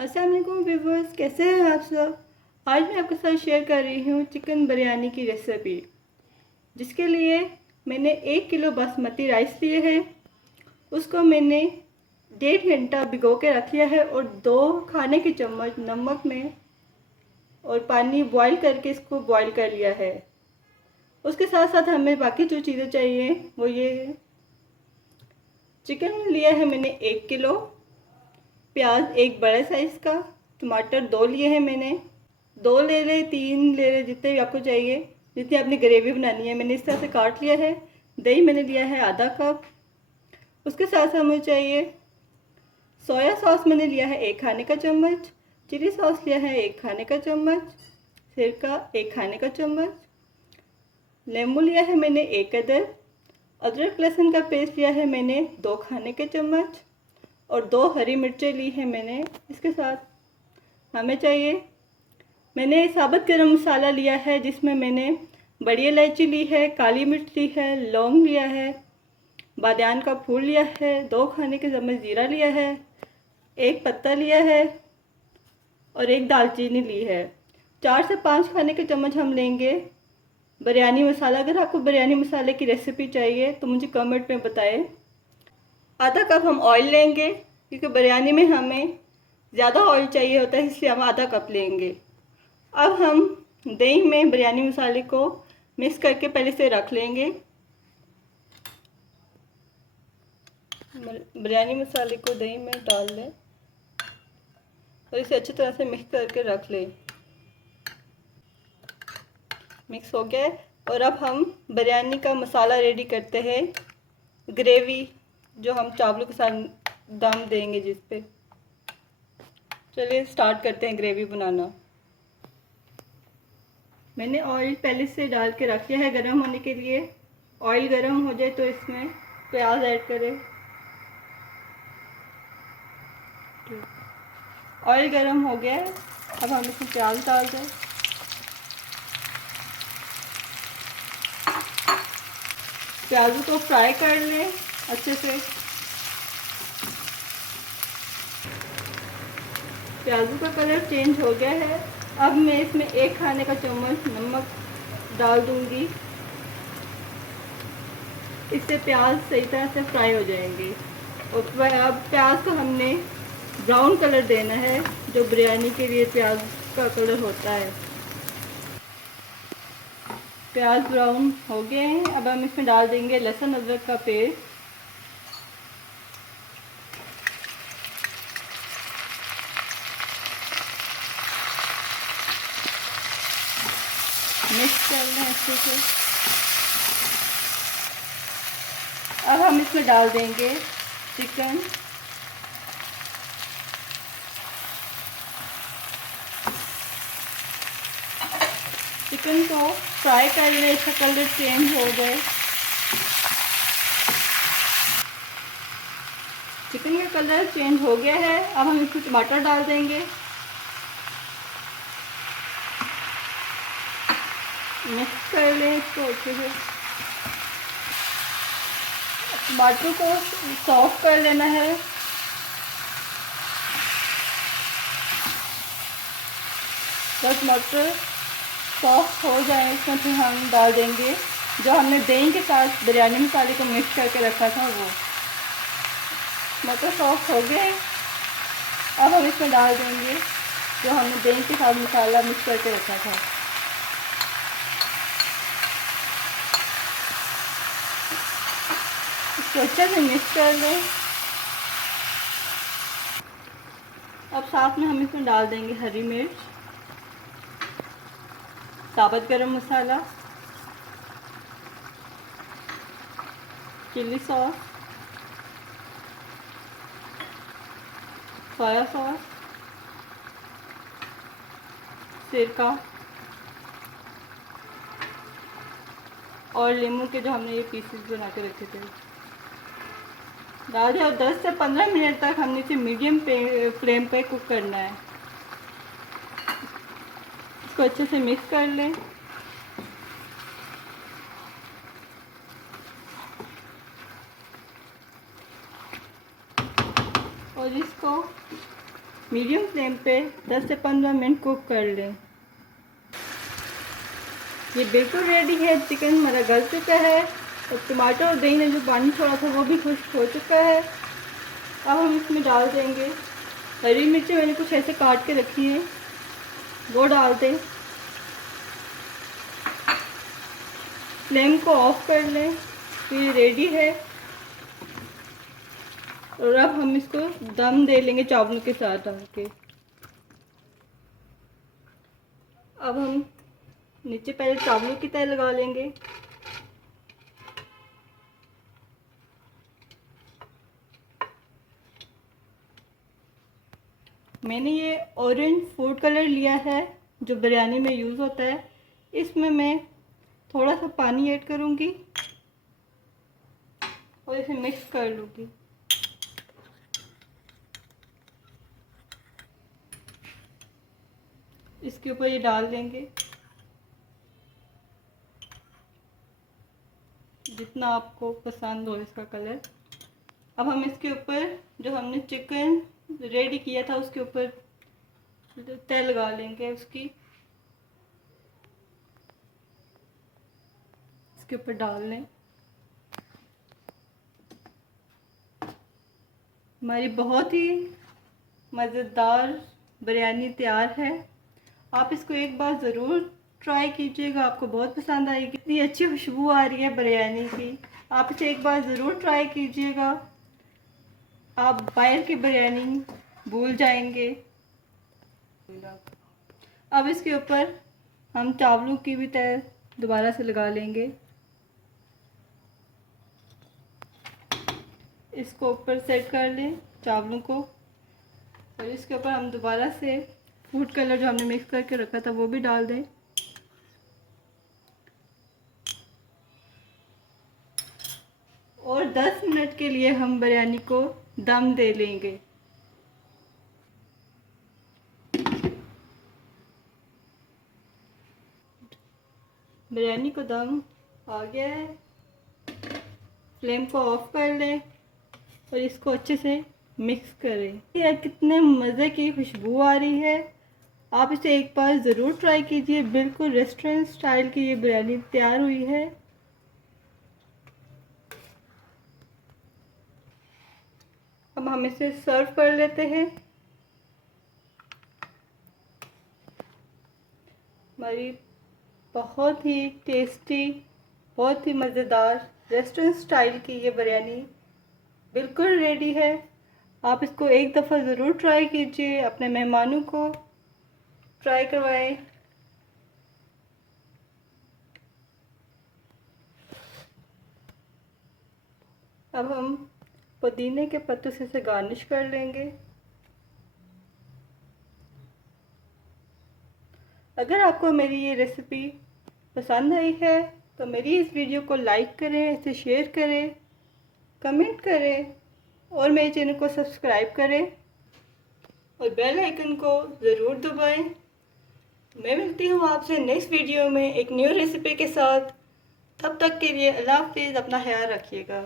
अस्सलाम वालेकुम व्यूवर्स, कैसे हैं आप सब। आज मैं आपके साथ शेयर कर रही हूँ चिकन बिरयानी की रेसिपी, जिसके लिए मैंने 1 किलो बासमती राइस लिए है। उसको मैंने 1.5 घंटा भिगो के रख लिया है और 2 खाने के चम्मच नमक में और पानी बॉईल करके इसको बॉईल कर लिया है। उसके साथ साथ हमें बाकी जो चीज़ें चाहिए वो ये है। चिकन लिया है मैंने 1 किलो, प्याज एक बड़े साइज़ का, टमाटर 2 लिए हैं मैंने, 2 ले लें 3 ले लें, जितने भी आपको चाहिए, जितनी आपने ग्रेवी बनानी है मैंने इस तरह से काट लिया है। दही मैंने लिया है आधा कप। उसके साथ हमें चाहिए सोया सॉस, मैंने लिया है 1 खाने का चम्मच, चिली सॉस लिया है 1 खाने का चम्मच, सिरका 1 खाने का चम्मच, लेमू लिया है मैंने 1 अदर, अदरक लहसुन का पेस्ट लिया है मैंने 2 खाने के चम्मच और 2 हरी मिर्चें ली है मैंने। इसके साथ हमें चाहिए, मैंने साबुत गरम मसाला लिया है, जिसमें मैंने बड़ी इलायची ली है, काली मिर्च ली है, लौंग लिया है, बादियान का फूल लिया है, 2 खाने के चम्मच जीरा लिया है, 1 पत्ता लिया है और 1 दालचीनी ली है। 4 से 5 खाने के चम्मच हम लेंगे बिरयानी मसाला। अगर आपको बिरयानी मसाले की रेसिपी चाहिए तो मुझे कमेंट में बताएं। आधा कप हम ऑयल लेंगे, क्योंकि बिरयानी में हमें ज़्यादा ऑयल चाहिए होता है, इसलिए हम आधा कप लेंगे। अब हम दही में बिरयानी मसाले को मिक्स करके पहले से रख लेंगे। बिरयानी मसाले को दही में डाल लें और इसे अच्छी तरह से मिक्स करके रख लें। मिक्स हो गया है और अब हम बिरयानी का मसाला रेडी करते हैं। ग्रेवी जो हम चावलों के साथ दम देंगे जिस पे। चलिए स्टार्ट करते हैं ग्रेवी बनाना। मैंने ऑयल पहले से डाल के रख लिया है गरम होने के लिए। ऑयल गरम हो जाए तो इसमें प्याज ऐड करें। ऑयल गरम हो गया है, अब हम इसमें प्याज डाल दें। प्याज को फ्राई कर लें अच्छे से। प्याज का कलर चेंज हो गया है, अब मैं इसमें 1 खाने का चम्मच नमक डाल दूंगी। इससे प्याज सही तरह से फ्राई हो जाएंगे। और अब प्याज को हमने ब्राउन कलर देना है, जो बिरयानी के लिए प्याज का कलर होता है। प्याज ब्राउन हो गए हैं, अब हम इसमें डाल देंगे लहसुन अदरक का पेस्ट। मिक्स कर लें अच्छे से। अब हम इसमें डाल देंगे चिकन। चिकन को फ्राई कर लें, इसका कलर चेंज हो जाए। चिकन का कलर चेंज हो गया है, अब हम इसमें टमाटर डाल देंगे। मिक्स कर लें इसको अच्छे से। टमाटर को सॉफ्ट कर लेना है। जब टमाटर सॉफ्ट हो जाए इसमें फिर हम डाल देंगे जो हमने दही के साथ बिरयानी मसाले को मिक्स करके रखा था वो। टमाटर सॉफ्ट हो गए, अब हम इसमें डाल देंगे जो हमने दही के साथ मसाला मिक्स करके रखा था। इसको अच्छे से मिक्स कर लें। अब साथ में हम इसमें डाल देंगे हरी मिर्च, साबुत गरम मसाला, चिली सॉस, सोया सॉस, सिरका और नींबू के जो हमने ये पीसेस बना के रखे थे डाल दिया। और 10 से 15 मिनट तक हमने इसे मीडियम फ्लेम पे कुक करना है। इसको अच्छे से मिक्स कर लें। और इसको मीडियम फ्लेम पे 10 से 15 मिनट कुक कर लें। ये बिल्कुल रेडी है। चिकन हमारा गल चुका है और टमाटर और दही ने जो पानी छोड़ा था वो भी खुश्क हो चुका है। अब हम इसमें डाल देंगे हरी मिर्ची, मैंने कुछ ऐसे काट के रखी है, वो डाल दें। फ्लेम को ऑफ कर लें। तो ये रेडी है और अब हम इसको दम दे लेंगे चावलों के साथ डाल के। अब हम नीचे पहले चावलों की तह लगा लेंगे। मैंने ये ऑरेंज फूड कलर लिया है जो बिरयानी में यूज़ होता है। इसमें मैं थोड़ा सा पानी ऐड करूँगी और इसे मिक्स कर लूँगी। इसके ऊपर ये डाल देंगे जितना आपको पसंद हो इसका कलर। अब हम इसके ऊपर जो हमने चिकन रेडी किया था उसके ऊपर तह लगा लेंगे उसकी। इसके ऊपर डाल लें। हमारी बहुत ही मज़ेदार बिरयानी तैयार है। आप इसको एक बार ज़रूर ट्राई कीजिएगा, आपको बहुत पसंद आएगी। इतनी अच्छी खुशबू आ रही है बिरयानी की। आप इसे एक बार ज़रूर ट्राई कीजिएगा, आप बाहर की बिरयानी भूल जाएंगे। अब इसके ऊपर हम चावलों की भी तह दोबारा से लगा लेंगे। इसको ऊपर सेट कर लें चावलों को और इसके ऊपर हम दोबारा से फूड कलर जो हमने मिक्स करके रखा था वो भी डाल दें। और 10 मिनट के लिए हम बिरयानी को दम दे लेंगे। बिरयानी को दम आ गया है। फ्लेम को ऑफ कर लें और इसको अच्छे से मिक्स करें। यार कितने मज़े की खुशबू आ रही है। आप इसे एक बार ज़रूर ट्राई कीजिए। बिल्कुल रेस्टोरेंट स्टाइल की ये बिरयानी तैयार हुई है। अब हम इसे सर्व कर लेते हैं। हमारी बहुत ही टेस्टी, बहुत ही मज़ेदार रेस्टोरेंट स्टाइल की ये बिरयानी बिल्कुल रेडी है। आप इसको एक दफ़ा ज़रूर ट्राई कीजिए, अपने मेहमानों को ट्राई करवाएं। अब हम पुदीने के पत्तों से इसे गार्निश कर लेंगे। अगर आपको मेरी ये रेसिपी पसंद आई है तो मेरी इस वीडियो को लाइक करें, इसे शेयर करें, कमेंट करें और मेरे चैनल को सब्सक्राइब करें और बेल आइकन को ज़रूर दबाएं। मैं मिलती हूँ आपसे नेक्स्ट वीडियो में एक न्यू रेसिपी के साथ। तब तक के लिए अल्लाह हाफिज़। अपना ख्याल रखिएगा।